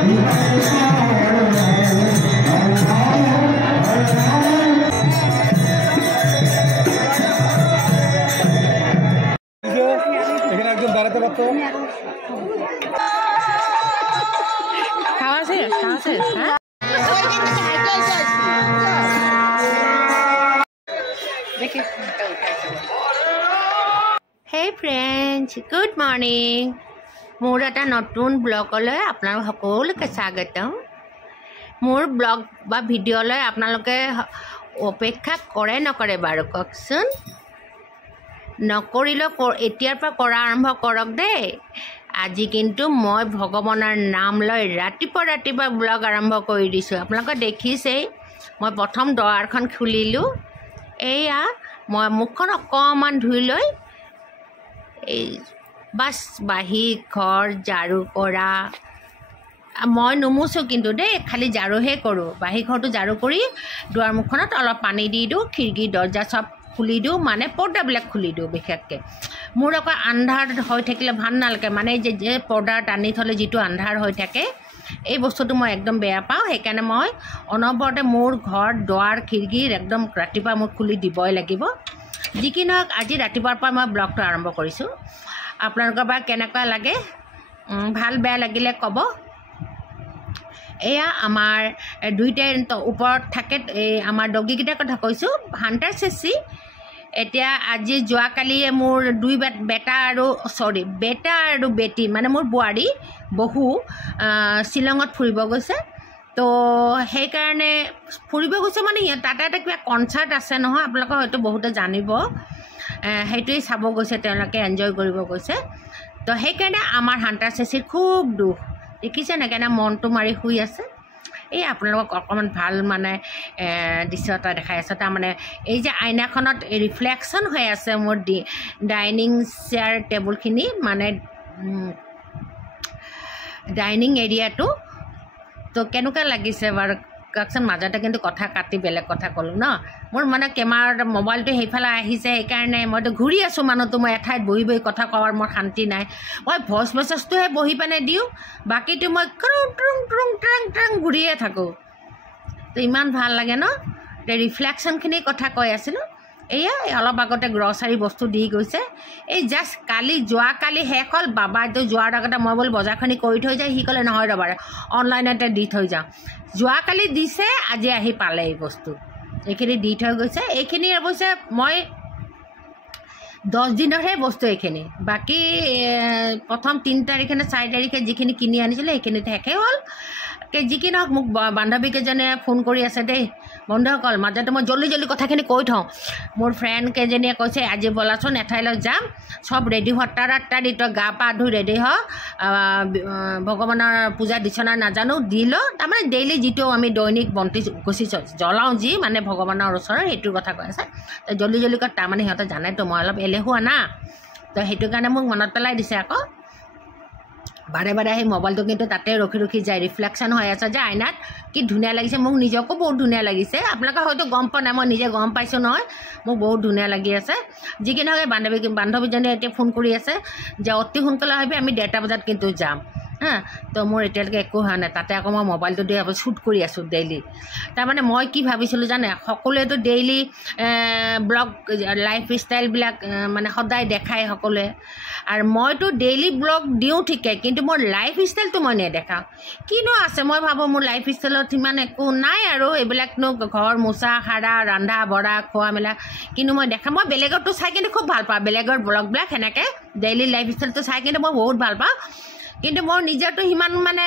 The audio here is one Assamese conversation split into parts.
Hey friends, good morning. মোৰ এটা নতুন ব্লগলৈ আপোনালোক সকলোকে স্বাগতম। মোৰ ব্লগ বা ভিডিঅ'লৈ আপোনালোকে অপেক্ষা কৰে নকৰে বাৰু কওকচোন। নকৰিলেও এতিয়াৰ পৰা কৰা আৰম্ভ কৰক দেই। আজি কিন্তু মই ভগৱানৰ নাম লৈ ৰাতিপুৱা ব্লগ আৰম্ভ কৰি দিছোঁ। আপোনালোকে দেখিছেই মই প্ৰথম দুৱাৰখন খুলিলোঁ। এয়া মই মুখখন অকণমান ধুই লৈ এই বাছ বাহি ঘৰ ঝাৰু কৰা মই নুমুচোঁ কিন্তু দেই, খালি ঝাৰুহে কৰোঁ। বাহি ঘৰটো ঝাৰু কৰি দুৱাৰ মুখখনত অলপ পানী দি দিওঁ, খিৰিকী দৰ্জা চব খুলি দিওঁ, মানে পৰ্দাবিলাক খুলি দিওঁ। বিশেষকৈ মোৰ আকৌ আন্ধাৰ হৈ থাকিলে ভাল নালাগে, মানে যে পৰ্দা টানি থ'লে যিটো আন্ধাৰ হৈ থাকে এই বস্তুটো মই একদম বেয়া পাওঁ। সেইকাৰণে মই অনবৰতে মোৰ ঘৰ দুৱাৰ খিৰিকী একদম ৰাতিপুৱা মোক খুলি দিবই লাগিব। যি কি নহওক আজি ৰাতিপুৱাৰ পৰা মই ব্লগটো আৰম্ভ কৰিছোঁ। আপোনালোকৰ বা কেনেকুৱা লাগে, ভাল বেয়া লাগিলে ক'ব। এয়া আমাৰ দুইটাই ওপৰত থাকে, এই আমাৰ ডগীকেইটাৰ কথা কৈছোঁ, হাণ্টাৰ চেচি। এতিয়া আজি যোৱাকালিয়ে মোৰ দুই বেটা আৰু বেটি, মানে মোৰ বোৱাৰী বহু শ্বিলঙত ফুৰিব গৈছে। তো সেইকাৰণে ফুৰিব গৈছে মানে তাতে এটা কিবা কনচাৰ্ট আছে নহয়, আপোনালোকে হয়তো বহুতে জানিব। সেইটোৱেই চাব গৈছে, তেওঁলোকে এনজয় কৰিব গৈছে। তো সেইকাৰণে আমাৰ হাণ্টাৰ চেচিৰ খুব দুখ দেখিছে নে, কেনে মনটো মাৰি শুই আছে। এই আপোনালোকক অকণমান ভাল মানে দৃশ্য এটা দেখাই আছে। তাৰমানে এই যে আইনাখনত ৰিফ্লেকশ্যন হৈ আছে মোৰ ডাইনিং চেয়াৰ টেবুলখিনি, মানে ডাইনিং এৰিয়াটো। তো কেনেকুৱা লাগিছে বাৰু কওকচোন। মাজতে কিন্তু কথা কাটি বেলেগ কথা ক'লোঁ ন। মোৰ মানে কেমেৰাৰ মোবাইলটো সেইফালে আহিছে, সেইকাৰণে মইতো ঘূৰি আছোঁ মানুহটো। মই এঠাইত বহি বহি কথা কোৱাৰ মোৰ শান্তি নাই। মই ভইচ মেছেজটোহে বহি পিনে দিওঁ, বাকীটো মই ট্ৰাং ঘূৰিয়ে থাকোঁ। তো ইমান ভাল লাগে ন। ৰিফ্লেকশ্যনখিনি কথা কৈ আছিলোঁ। এয়া অলপ আগতে গ্ৰচাৰী বস্তু দি গৈছে। এই জাষ্ট যোৱাকালি শেষ হ'ল। বাবাইতো যোৱাৰ আগতে মই বোলো বজাৰখিনি কৰি থৈ যায়। সি ক'লে নহয় ৰ'বা, অনলাইনতে দি থৈ যাওঁ। যোৱাকালি দিছে, আজি আহি পালে এই বস্তু। এইখিনি দি থৈ গৈছে। এইখিনি অৱশ্যে মই 10 দিনৰহে বস্তু এইখিনি। বাকী প্ৰথম 3 তাৰিখে নে 4 তাৰিখে যিখিনি কিনি আনিছিলোঁ সেইখিনিত শেষেই হ'ল। যি কি নহওক মোক বান্ধৱীকেইজনীয়ে ফোন কৰি আছে দেই। বন্ধুসকল, মাজতে মই জল্দি কথাখিনি কৈ থওঁ। মোৰ ফ্ৰেণ্ড কেইজনীয়ে কৈছে আজি ব'লাচোন এঠাইলৈ যাম, চব ৰেডি হোৱা তাড়াতাড়ি তই গা পা ধুই ৰেডি হ, ভগৱানৰ পূজা দিছনা নাজানো দি ল। তাৰমানে ডেইলি যিটো আমি দৈনিক বন্তি গছি জ্বলাওঁ, যি মানে ভগৱানৰ ওচৰৰ, সেইটোৰ কথা কৈ আছে। জল্দি কৈ তাৰমানে সিহঁতে জানেতো মই অলপ এলেহুৱা না, তো সেইটো কাৰণে মোক মনত পেলাই দিছে আকৌ। বাৰে সেই মোবাইলটো কিন্তু তাতে ৰখি যায়। ৰিফ্লেকশ্যন হৈ আছে যে আইনাত, কি ধুনীয়া লাগিছে। মোক নিজকো বহুত ধুনীয়া লাগিছে। আপোনালোকে হয়তো গম পোৱা নাই, মই নিজে গম পাইছোঁ নহয়, মোক বহুত ধুনীয়া লাগি আছে। যি কি নহওক বান্ধৱীজনীয়ে এতিয়া ফোন কৰি আছে যে অতি সোনকালে আহিবি, আমি 1:30 বজাত কিন্তু যাম। তো মোৰ এতিয়ালৈকে একো হোৱা নাই। তাতে আকৌ মই মোবাইলটো দি শ্বুট কৰি আছোঁ ডেইলি। তাৰমানে মই কি ভাবিছিলোঁ জানে, সকলোৱেতো ডেইলি ব্লগ লাইফ ষ্টাইলবিলাক মানে সদায় দেখায় সকলোৱে, আৰু মইতো ডেইলি ব্লগ দিওঁ ঠিকে, কিন্তু মোৰ লাইফ ষ্টাইলটো মই নেদেখাওঁ। কিনো আছে, মই ভাবোঁ মোৰ লাইফ ষ্টাইলত সিমান একো নাই আৰু, এইবিলাকনো ঘৰ মোচা সাৰা ৰন্ধা বঢ়া খোৱা মেলা কিন্তু মই দেখা। মই বেলেগৰটো চাই কিন্তু খুব ভাল পাওঁ, বেলেগৰ ব্লগবিলাক সেনেকৈ ডেইলি লাইফ ষ্টাইলটো চাই কিন্তু মই বহুত ভাল পাওঁ। কিন্তু মোৰ নিজৰটো সিমান মানে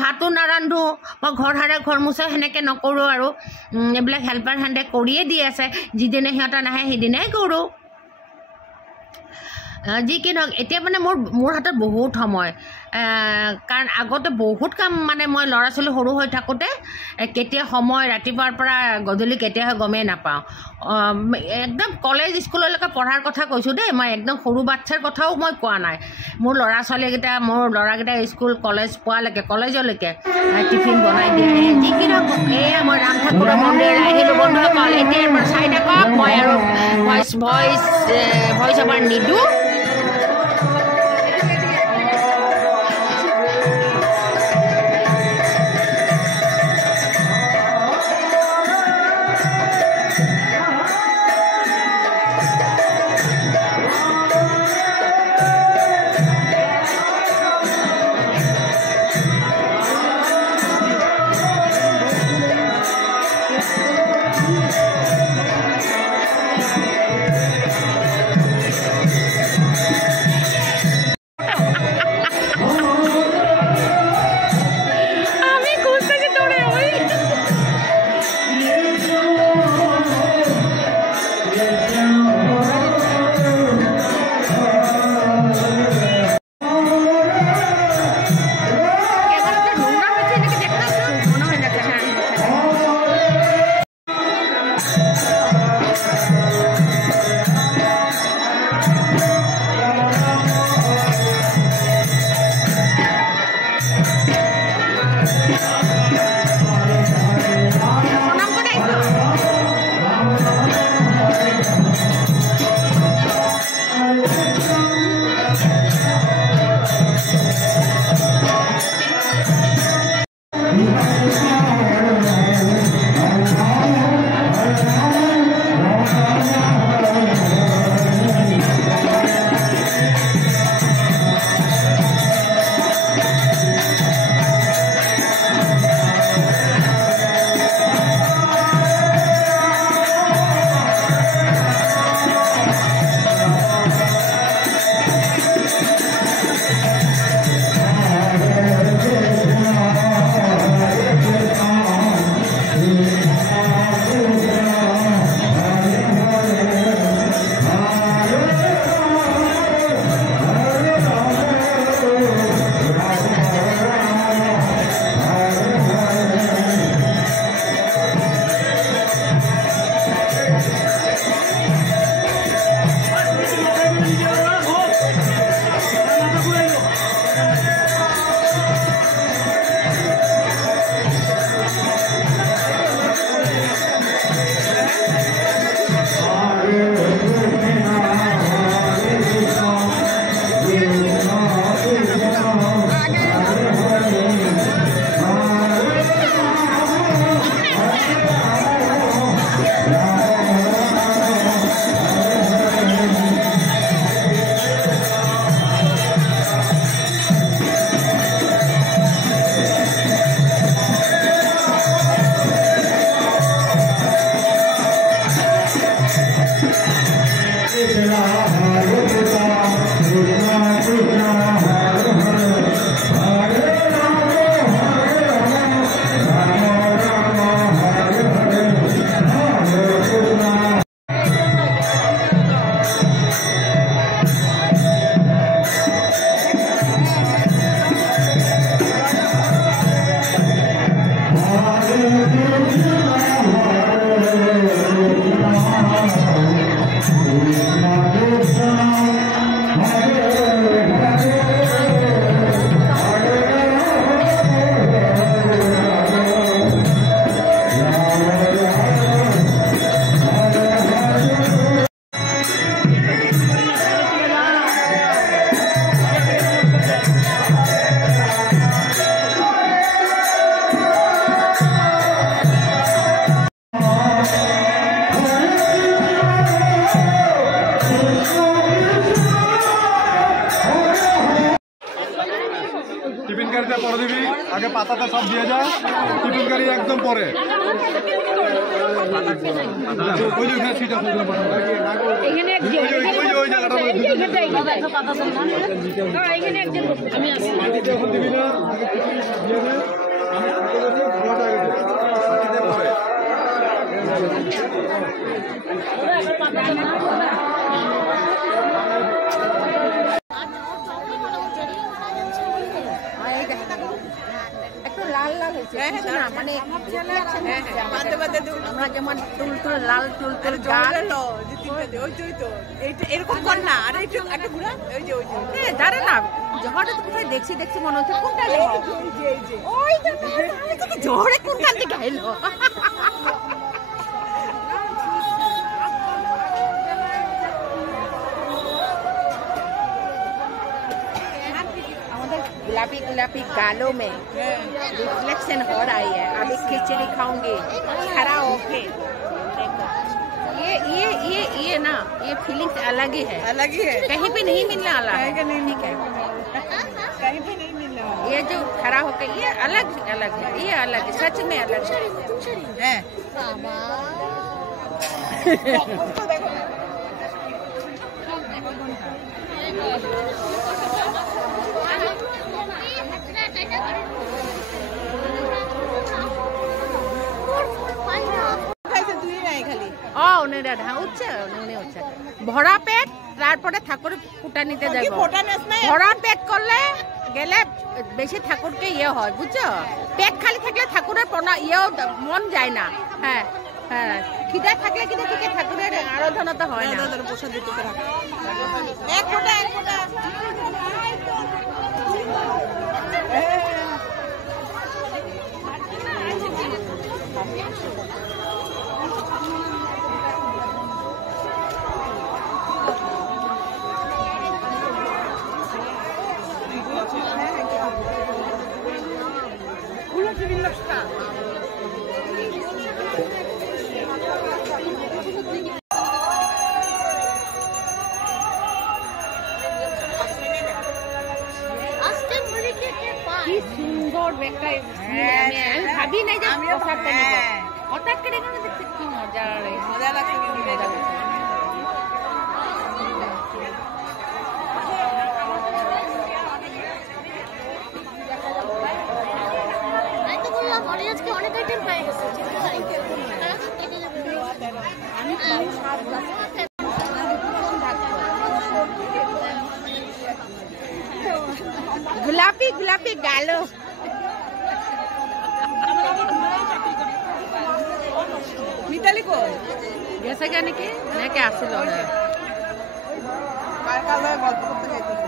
ভাতো নাৰান্ধো, মই ঘৰ সাৰা ঘৰ মোচা সেনেকৈ নকৰোঁ। আৰু এইবিলাক হেল্পাৰ হেণ্ডে কৰিয়ে দি আছে, যিদিনে সিহঁতে নাহে সেইদিনাই কৰোঁ। যি কি নহওক এতিয়া মানে মোৰ হাতত বহুত সময়, কাৰণ আগতে বহুত কাম, মানে মই ল'ৰা ছোৱালী সৰু হৈ থাকোঁতে কেতিয়া সময় ৰাতিপুৱাৰ পৰা গধূলি কেতিয়া হয় গমেই নাপাওঁ। একদম কলেজ স্কুললৈকে পঢ়াৰ কথা কৈছোঁ দেই, মই একদম সৰু বাচ্ছাৰ কথাও মই কোৱা নাই। মোৰ ল'ৰাকেইটা স্কুল কলেজ পোৱালৈকে, কলেজলৈকে টিফিন বনাই দিয়ে। যি কি নহওক এয়া মই ৰাম ঠাকুৰৰ মন্দিৰলৈ আহিলোঁ বন্ধুসকল। এতিয়াৰ পৰা চাই থাকক, মই আৰু ভইচ অভাৰ নিদিওঁ। পাতাটা সব দিয়ে যায়, টিফিন গাড়ি একদম পরে। ওই যে ওখানে সিট আছে, ওই জায়গাটা আমি আসি। একটু লাল লাল হয়েছে মানে আমরা যেমন টুল টুল লাল টুল টুল এরকম কর না, আর একটু একটা ঘুরা, ওই যে জানে না ঝড়ে তো কোথায় দেখছি দেখছি মনে হচ্ছে কোনটা ওই ঝড়ে কোনখান থেকে এলো। गुलाबी गुलाबी गालों में रिफ्लेक्शन हो रही है। अभी खिचड़ी खाऊंगी खड़ा होके। ये ना ये फीलिंग्स अलग ही है, अलग ही है, कहीं भी नहीं मिलने वाला है, कहीं भी नहीं मिलने वाला। ये जो खड़ा होके ये अलग अलग है, ये अलग है, सच में अलग है। ভরা পেট তারপরে ঠাকুর ফুটা নিতে যাবো। ভরা পেট করলে গেলে বেশি ঠাকুরকে ইয়ে হয়, বুঝছো? পেট খালি থাকলে ঠাকুরের ইয়েও মন যায় না। হ্যাঁ হ্যাঁ, খিদা থাকলে কিন্তু ঠিক ঠাকুরের আরাধনাটা হয় না। প্রসাদ দিতে কি সুন্দর একটা আমি ভাবি নাই যে প্রসাদটা নিব, হঠাৎ করে এখানে দেখতে কি মজা লাগছে। অনেক আইটেম পাই গেছে। गुलाबी गुलाबी गालो मिताली को जैसे कहने के मैं क्या আসছিল না কার কার গল্প করতে যাইতেছে।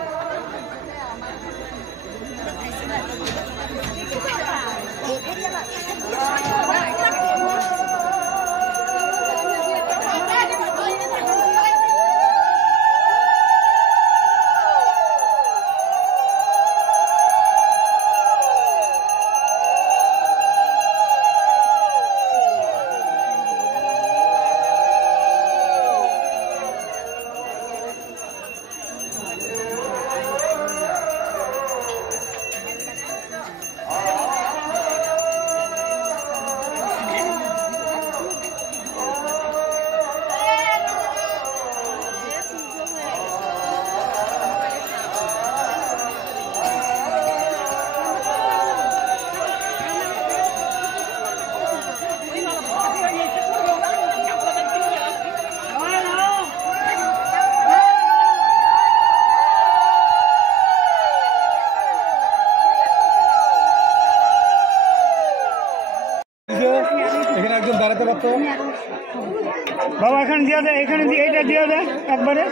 এখানে একজন দাঁড়াতে পারতো বাবা, এখানে দিয়ে দেয়, এখানে দিয়ে এটা দিয়ে দেয় একবারে।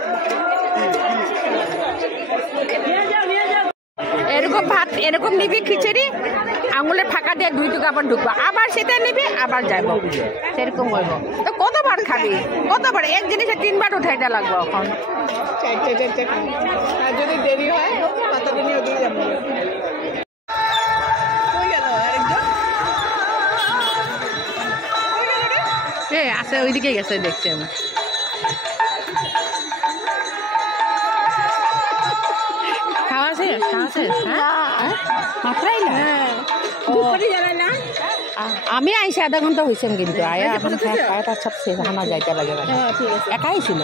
এরকম ভাত এরকম নিবি খিচুড়ি, আঙুলে ফাঁকা দিয়ে 2 টুকরা আবার ঢুকবো, আবার সেটা নিবি আবার যাবো, সেরকম হইব। তো কতবার খাবি, কতবার এক জিনিসে 3 বার উঠাইতে লাগবো। এখন 4 আর যদি দেরি হয় মাথাটা নিয়ে ওদিকে যাবো। আছে ওইদিকে গেছে দেখছি আমি। খাওয়া শেষ, খাওয়া শেষ। হ্যাঁ মাত্রাই না। আমি আইসি আধা ঘন্টা হয়েছেন কিন্তু আয়া এখন খাওয়াটা সব শেষ হানা যাইতে লাগে একা আইছিল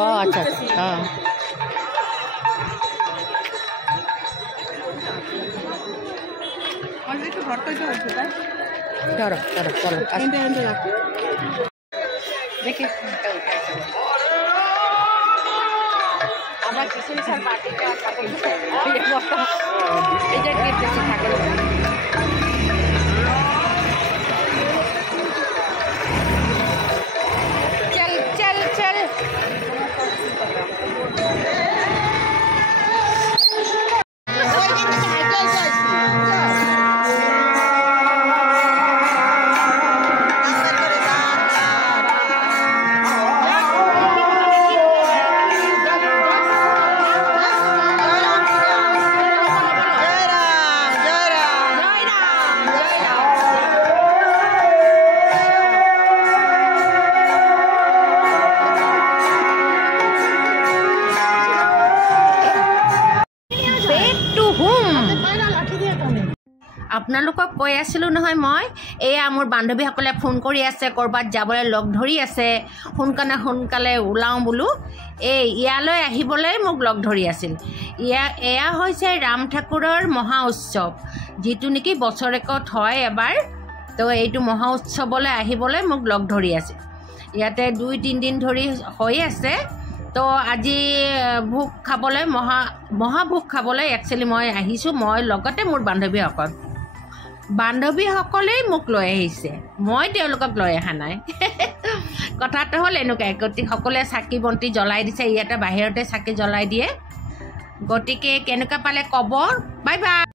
ও আচ্ছা হ্যাঁ চলো চলো চলো দেখি আবার কিসের স্যার পার্টিতে এটা বেশি থাকে চল চল চল আপোনালোকক কৈ আছিলোঁ নহয় মই এয়া মোৰ বান্ধৱীসকলে ফোন কৰি আছে ক'ৰবাত যাবলৈ লগ ধৰি আছে সোনকালে ওলাওঁ বোলো ইয়ালৈ আহিবলৈ মোক লগ ধৰি আছিল এয়া হৈছে ৰাম ঠাকুৰৰ মহা উৎসৱ যিটো নেকি বছৰেকত হয় এবাৰ তো এইটো মহা উৎসৱলৈ আহিবলৈ মোক লগ ধৰি আছে ইয়াতে 2-3 দিন ধৰি হৈ আছে তো আজি ভোগ খাবলৈ মহাভোগ খাবলৈ একচুৱেলি মই আহিছোঁ মই লগতে মোৰ বান্ধৱীসকলেই মোক লৈ আহিছে মই তেওঁলোকক লৈ অহা নাই কথাটো হ'ল এনেকুৱা গতিকে সকলোৱে চাকি বন্তি জ্বলাই দিছে ইয়াতে বাহিৰতে চাকি জ্বলাই দিয়ে গতিকে কেনেকুৱা পালে ক'ব বাই বাই